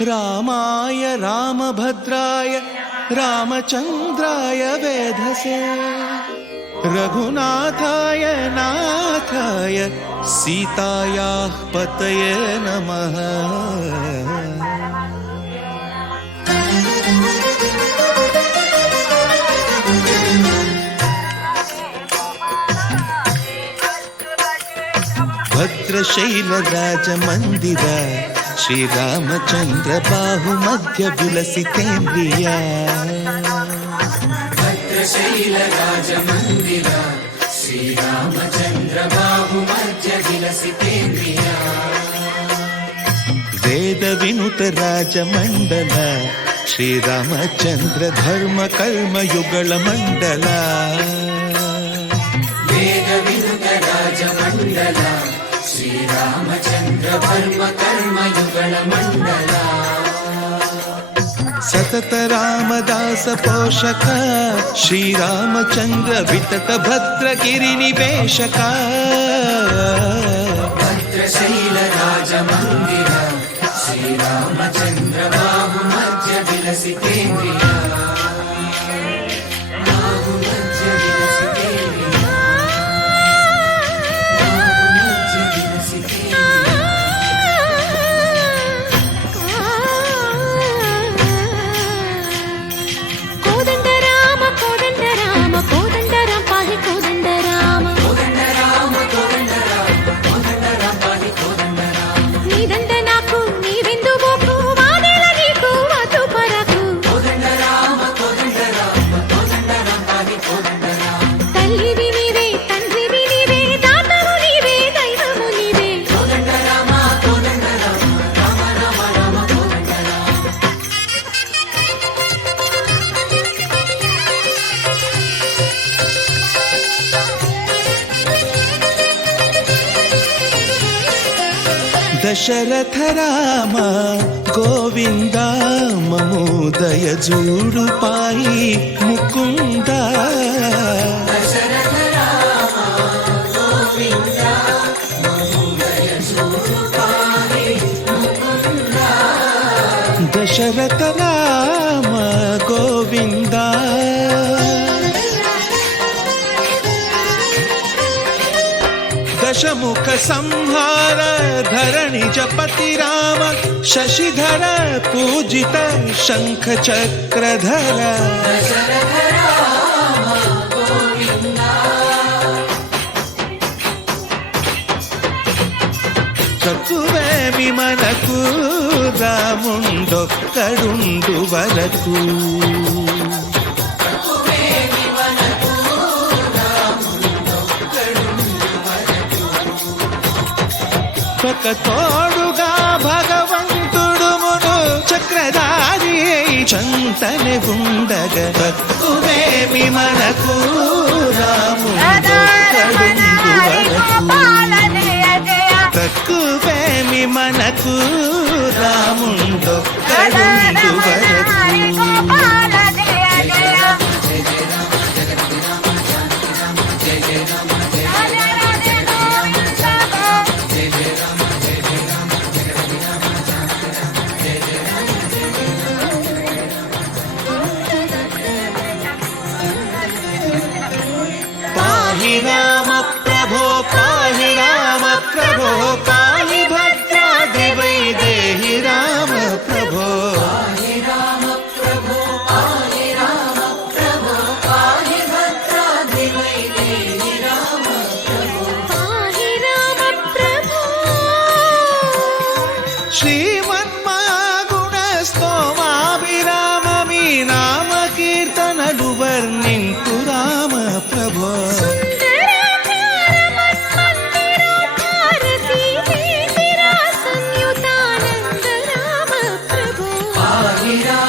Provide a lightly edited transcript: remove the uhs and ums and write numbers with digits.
रामाय रामभद्राय रामचन्द्राय वेधसे रघुनाथाय नाथाय सीतायाः पतये नमः। भद्रशैलराजमन्दिर श्रीरामचन्द्र बाहुमध्य विलसितेन्द्रिया। भद्रशैलराजमन्दिर श्रीरामचन्द्र बाहुमध्य विलसितेन्द्रिया। वेदविनुत राजमण्डल श्रीरामचन्द्र धर्म कर्म युगल मण्डल। वेदविनुत राजमण्डल श्रीरामचन्द्र धर्म कर्म युगल मण्डल। सतत रामदास पोषक श्रीरामचन्द्र वितत भद्र गिरिनिवेशक। भद्रशैलराजमन्दिर श्रीरामचन्द्र बाहुमध्य विलसितेन्द्रिया। दशरथ राम गोविंद ममोदय जूडु पाई मुकुंद। दशरथ राम गोविंद ममोदय जूडु पाई मुकुंद। दशरथ राम गोविंद दशमुख संहार धरणि जपति राम शशिधर पूजित शंख चक्रधर। दशरथ राम गोविंद चतुर्वेमि मनकु रामुंडొక్కడుండు వరకు। ఒక తోడుగా భగవంతుడు మును చక్రధారి చంతనే ఉండగ తక్కువేమి మనకు రాముండొక్కడుండు వరకు। తక్కువేమి మనకు రాముండొక్కడుండు వరకు। पाहि राम प्रभो पाहि राम प्रभो पाहि भद्राद्रि वैदेहि राम प्रभो। पाहि राम प्रभो पाहि राम प्रभो पाहि भद्राद्रि वैदेहि राम प्रभो। पाहि राम प्रभो श्रीमन्मागुण स्तोमाभिराममी नाम कीर्तनलु वर्णिंतु राम प्रभो। पाहि राम